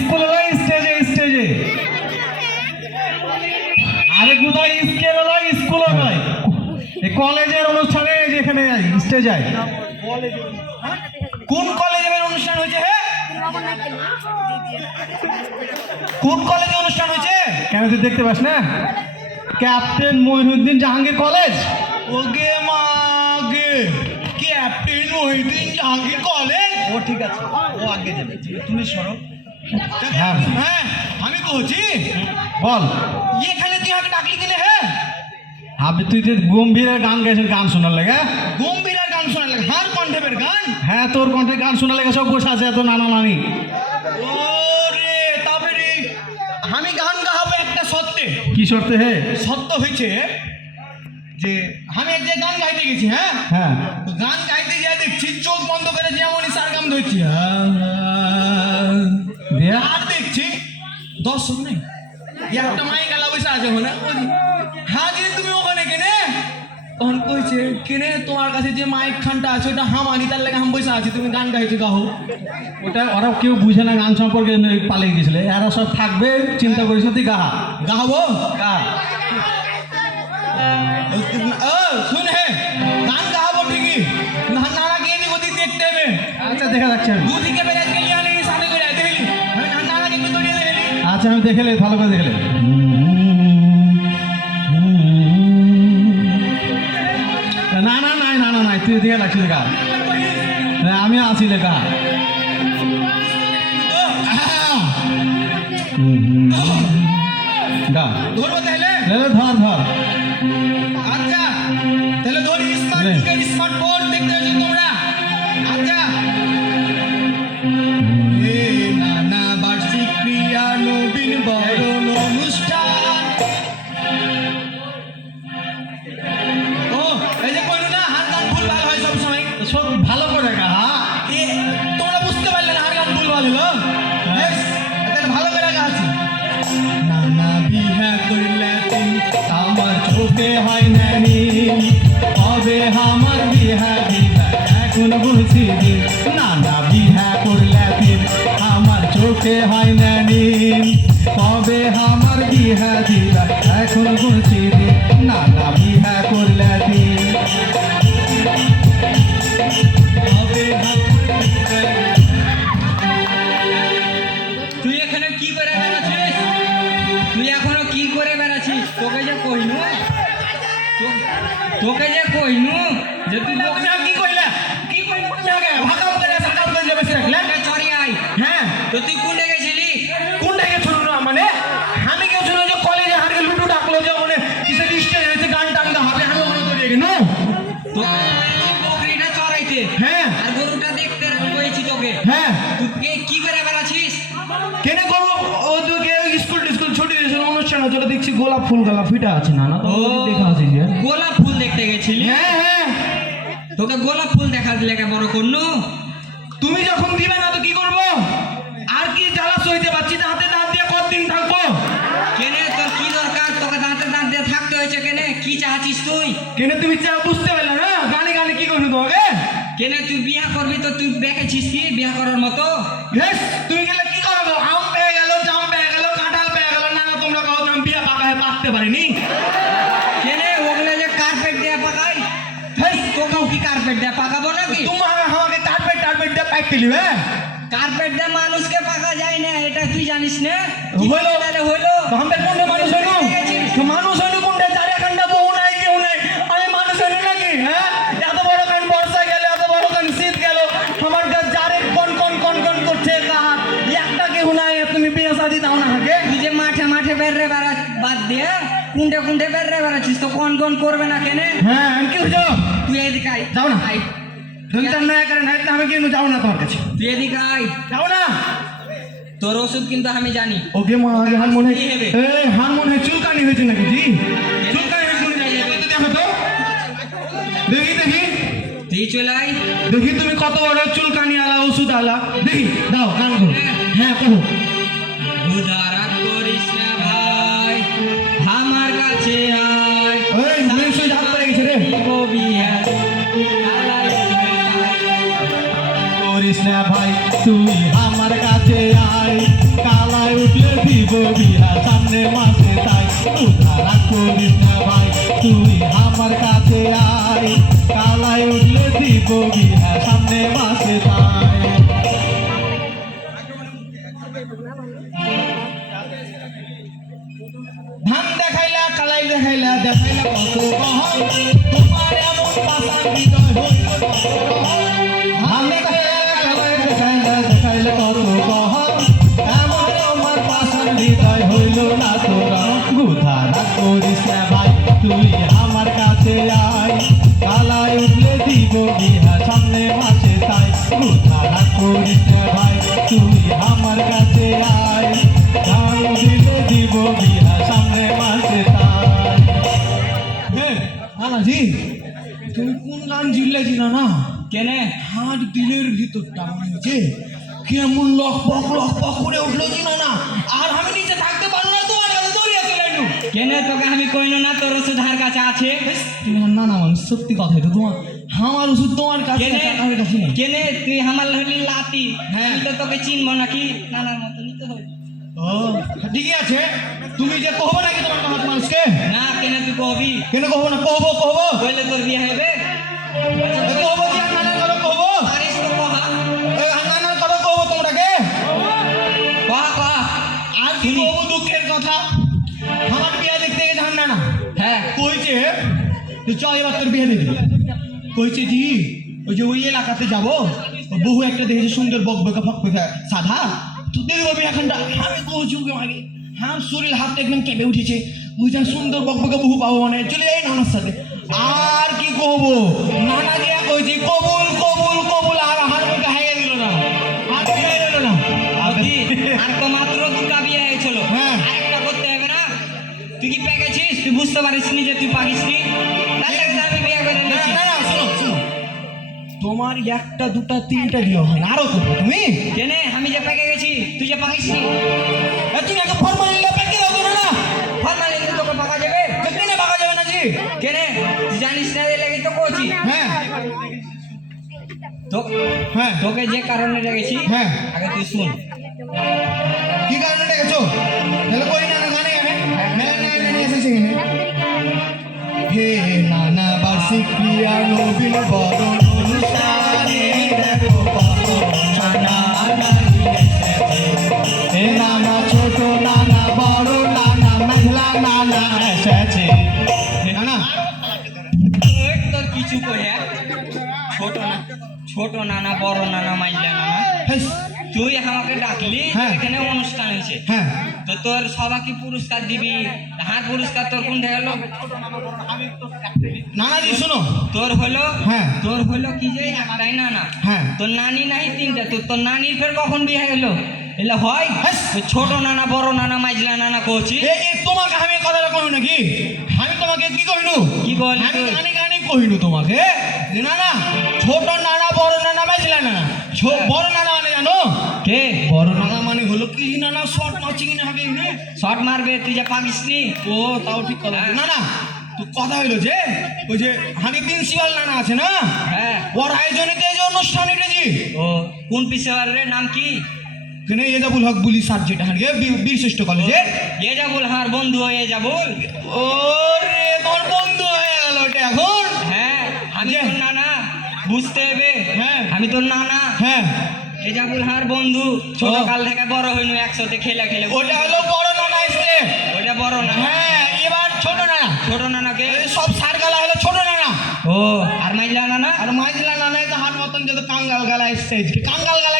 স্কুলে স্টেজে স্টেজে। আরে স্কেল নয় স্কুলে নয় এই কলেজের অনুষ্ঠানে যেখানে স্টেজ যায় কোন কলেজের অনুষ্ঠান হয়েছে হে? কোন কলেজে অনুষ্ঠান হয়েছে? কেন তুই দেখতে পাস না? Captain Mohinuddin Jahangir college? ওগে মাগে ক্যাপ্টেন মহিউদ্দিন জাহাঙ্গীর কলেজ? ও ঠিক আছে ও আগে যাবে। তুমি সরো। হ্যাঁ। হ্যাঁ আমি কইছি বল। এখানে তুই আগে ডাকলি কিনে হে আপনি তুই যে গম্ভীরের গান গাইছেন গান শোনার লেগে গম্ভীরের গান শোনা লাগে হার কণ্ঠের গান? হ্যাঁ তোর কণ্ঠে গান শোনার লেগে সব বসে আছে এত নানা নানি। ওরে তারপরে আমি গান গাহাবো একটা সত্যে কি শর্তে হে? সত্য হয়েছে যে আমি এক জায়গায় গান গাইতে গেছি হ্যাঁ? হ্যাঁ। গান গাইতে যা দেখছি চোখ বন্ধ করে যেমন সার গান ধরছি দিয়া আর দেখছি দর্শক নেই একটা মাই গালা বসে আছে ওখানে হ্যাঁ তুমি ওখানে কেনে তখন কইছে কেনে তোমার কাছে যে মাইক খানটা আছে ওটা হামানি তার লাগে হাম বসে আছি তুমি গান গাইতে গাও ওটা ওরা কেউ বুঝে না গান সম্পর্কে পালিয়ে গেছিলে এরা সব থাকবে চিন্তা করিস না তুই গাহা গাবো গা শুন হে গান গাবো ঠিকই না নানা কে দিক ওদিক দেখতে হবে আচ্ছা দেখা যাচ্ছে দুদিকে বেড়ে আচ্ছা আমি দেখে ভালো করে দেখে না। না নাই না না নাই তুই দেখে লাগছি গা হ্যাঁ, আমি আছি লেখা। ধর ধর। চোখে হয় নানি তবে আমার বিহা দিবা এখন বুঝি দিন না না বিহা করলে দিন, আমার চোখে হয় নানি তবে আমার বিহা দিলা এখন বুঝি দিন। তো তুই কোনটা গেছিলি? কোনটা গেছিল না মানে? আমি গেছিল যে কলেজে হারকে লুটু ডাকলো যে মানে কিসের স্টেজ হয়েছে গান টান হবে আমি ওখানে বকরিটা চড়াইতে। হ্যাঁ। আর গরুটা দেখতে তোকে। হ্যাঁ। তুই কে- কি করে বেড়াচ্ছিস? কেনে করব? ও তোকে স্কুল টিস্কুল ছুটি দিয়েছিল অনুষ্ঠান হচ্ছে দেখছি গোলাপ ফুল গালা ফিটা আছে না না? তো। দেখা আছে যে গোলাপ ফুল দেখতে গেছিলি? হ্যাঁ হ্যাঁ। তোকে গোলাপ ফুল দেখা দিলে কে বড় করনু তুমি যখন দিবে না সইতে পারছি না হাতে দাঁত দিয়ে কতদিন থাকব? কেনে তোর কি দরকার? তোকে দাঁতে দাঁত দিয়ে থাকতে হয়েছে কেনে? কি চাচ্ছিস তুই? কেনে তুমি চা বুঝতে পারলে না? গানে গানে কি করবি তোমাকে? কেনে তুই বিয়া করবি তো তুই বেঁকেছিস কি? বিয়া করার মতো? বেশ তুমি গেলে কি করব আম পেয়ে গেল জাম পেয়ে গেল কাঁঠাল পেয়ে গেল না না তোমরা কাউ আমি বিয়া পাকায় পাকতে পারিনি। কেনে ওগুলো যে কার্পেট দিয়ে পাকাই? তোকেও কি কার্পেট দিয়ে পাকাবো নাকি? তোমার আমাকে কার্পেট টার্পেট দিয়ে পাইতে লিবে কার্পেট দিয়ে মানুষকে পাকা যায় না এটা তুই জানিস না? হইল। হইল আমাদের কোনটা মানুষ হইল মানুষ হইল কোনটা চারে খান্ডা বউ নাই কেউ নাই। আমি মানুষ হইল নাকি হ্যাঁ? এত বড় কান বর্ষা গেল এত বড় কান শীত গেল। আমার কাছে যারে কোন কোন কোন কোন করছে কাহার একটা কেউ নাই তুমি বিয়ে শাদি দাও না তুই যে মাঠে মাঠে বেররে বেড়া বাদ দিয়ে কুন্ডে কুন্ডে বেররে বেড়াচ্ছিস তো কোন কোন করবে না কেনে? হ্যাঁ কি হইছো তুই এদিকে যাও না। আয়। তুমি তার নয়া করেন হয়তো আমি কিন্তু যাও না তোমার কাছে। তুই এদিকে আয়। যাও না। তোর ওষুধ কিন্তু আমি জানি। ওকে মা আগে হান মনে? এ হান মনে চুলকানি হয়েছে নাকি জি? চুলকানি হয়েছে দেখো তো দেখি দেখি। তুই চলে আয়। দেখি তুমি কত বড় চুলকানি আলা ওষুধ আলা। দেখি দাও গান করো হ্যাঁ। করো উদারা না ভাই তুই আমার কাছে আয়। কালায় উঠলে দিব বিহা সামনে মাসে তাই। উদ্ধার করিস না ভাই তুই আমার কাছে আয়। কালায় উঠলে দিব বিহা সামনে মাসে তাই। ধান দেখাইলা কালাই দেখাইলা দেখাইলা কত কহন তোমার এমন পাশা হৃদয় করিস না ভাই তুই আমার কাছে আয়। কালায় উঠলে দিব বিহা সামনে মাসে তাই। করিস না ভাই তুই আমার কাছে আয়। গান দিলে দিব বিহা সামনে মাসে তাই। হ্যাঁ নানাজি তুমি কোন গান জিল্লেছি না না? কেনে? আমার দিলের ভিতরটা মনে কেমন লক পক লক পক করে উঠল না না? আর আমি নিচে থাকতে পারল কেনে তোকে আমি কইনো না তোর ওষুধ ধার কাছে আছে? আমার নানা মানুষ সত্যি কথা এটা তোমার আমার ওষুধ তোমার কাছে আমার কাছে নেই কেনে তুই আমার হলি লাতি? হ্যাঁ। আমি তো তোকে চিনবো নাকি? নানার মতো নিতে হবে ও ঠিকই আছে। তুমি যে কহবো নাকি তোমার কাহাত মানুষকে? না কেনে তুই কবি? কেন কহবো না? কহবো কহবো। কইলে তোর বিয়ে হবে? যে চ এবার তোর বিয়ে দিয়ে কইছে জি ওই যে ওই এলাকাতে যাব। বহু একটা দেখেছে সুন্দর বক বকা ফক বকা সাদা তো দিয়ে দেবো বিয়াখানটা আমি কইছি ওকে আগে হ্যাঁ শরীর হাতটা একদম কেঁপে উঠেছে। বুঝছেন সুন্দর বক বকা বহু পাবো মানে। চলে যাই নানার সাথে। আর কি কহবো নানা দিয়া কইছি কবুল কবুল কবুল। আর হার মুখে হাইয়া দিল না। আর বিয়ে দিল না। আর তো মাত্র দুটা বিয়ে হয়েছিল হ্যাঁ। আরেকটা করতে হবে না। তুই কি পেকেছিস তুই বুঝতে পারিস নি যে তুই পাকিস নি তোমার একটা দুটা তিনটা বিয়ে হয় না। আরও করব তুমি। কেনে আমি যে পেকে গেছি তুই যে এ, তুমি একটা ফর্মালিটি পেকে দাও না। না ফর্মালি তোকে পাকা যাবে? কেনে বাগা যাবে না জি কেনে জানিস না লাগে তো কইছি হ্যাঁ। তো হ্যাঁ। তোকে যে কারণে রেখেছি হ্যাঁ। আগে তুই শুন। কি কারণে ডেকেছো তাহলে কই না গানে গানে। মেলা না গানে এসেছে হে। নানা বার্ষিক ক্রিয়া নবীন বরণ অনুষ্ঠানে দেখো কত নানা এ নানা ছোট নানা বড় নানা মেঘলা নানা এসেছে। নানা? তোর কিছু করে ছোট না ছোট নানা বড় নানা মাইলা নানা। তুই আমাকে ডাকলি হ্যাঁ। এখানে অনুষ্ঠান হয়েছে। হ্যাঁ। তো তোর সবাইকে পুরস্কার দিবি? হার পুরস্কার তোর কোনটা গেল নানাজি শোনো। তোর হলো হ্যাঁ। তোর হলো কি যে একটাই নানা। হ্যাঁ। তোর নানি নাই তিনটা তোর তোর নানির ফের কখন বিয়ে হলো? এলে হয়। ছোট নানা বড় নানা মাইজলা নানা এই তোমাকে আমি কথাটা কইনু নাকি? আমি তোমাকে কি কইনু? কি কইলি আমি তুই? গানে গানে কইনু তোমাকে। না না ছোট নানা বড় নানা বাজলা না বড় নানা জানো কে? বড় নানা মানে হলো কি? নানা শর্ট মারছি কিনা হবে শর্ট মারবে তুই যে পাকিস নি। ও তাও ঠিক কথা। হ্যাঁ। না না তো কথা হইল যে ওই যে আমি প্রিন্সিপাল নানা আছে না? হ্যাঁ। ওর আয়োজনেতে এই যে অনুষ্ঠান এটেছি ও কোন পিসেবার রে? নাম কি? কেন এজাবুল হক বুলি স্যার যেটা হারিয়ে বীরশ্রেষ্ঠ কলেজে এ যাবুল হার বন্ধু এ যাবুল ও রে তোমার বন্ধু হয়ে গেল ওটা এখন? হ্যাঁ আমি? তোর নানা বুঝতে হবে। হ্যাঁ। আমি তোর নানা। হ্যাঁ। এ হার বন্ধু ছোট কাল থেকে বড় হইনু একসাথে খেলা খেলে ওটা হলো বড় নানা স্কুলে ওটা বড় না হ্যাঁ এবার ছোট নানা। ছোট নানাকে? সব সার গালা হলো ছোট নানা। ও আর মাইজলা নানা? আর মাইজলা নানা তো হাত মতন যত কাঙ্গাল গালা এসছে। কাঙ্গাল গালাকে